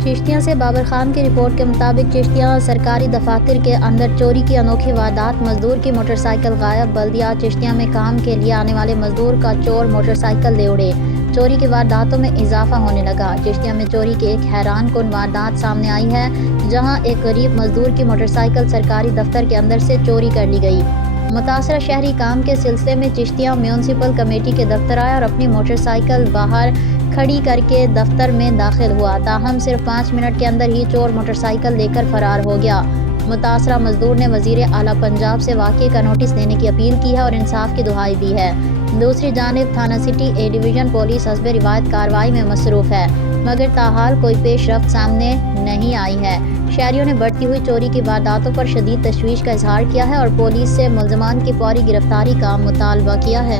चिश्तिया से बाबर खान की रिपोर्ट के मुताबिक चिश्तिया सरकारी दफातर के अंदर चोरी की अनोखी वारदात। मजदूर की मोटरसाइकिल गायब। बल्दिया चिश्तिया में काम के लिए आने वाले मजदूर का चोर मोटरसाइकिल ले उड़े। चोरी की वारदातों में इजाफा होने लगा। चिश्तिया में चोरी की एक हैरान कुन वारदात सामने आई है, जहां एक गरीब मजदूर की मोटरसाइकिल सरकारी दफ्तर के अंदर से चोरी कर ली गई। मुतासरा शहरी काम के सिलसिले में चिश्तिया म्यूनसिपल कमेटी के दफ्तर आया और अपनी मोटरसाइकिल बाहर खड़ी करके दफ्तर में दाखिल हुआ। ताहम सिर्फ 5 मिनट के अंदर ही चोर मोटरसाइकिल लेकर फरार हो गया। मुतासरा मजदूर ने वजीर आला पंजाब से वाक़े का नोटिस देने की अपील की है और इंसाफ की दुहाई दी है। दूसरी जानिब थाना सिटी ए डिवीज़न पुलिस हस्बे रिवायत कार्रवाई में मसरूफ़ है, मगर ताहाल कोई पेशरफ्त सामने नहीं आई है। शहरियों ने बढ़ती हुई चोरी की वारदातों पर शदीद तशवीश का इजहार किया है और पुलिस से मुल्ज़मान की फौरी गिरफ्तारी का मुतालबा किया है।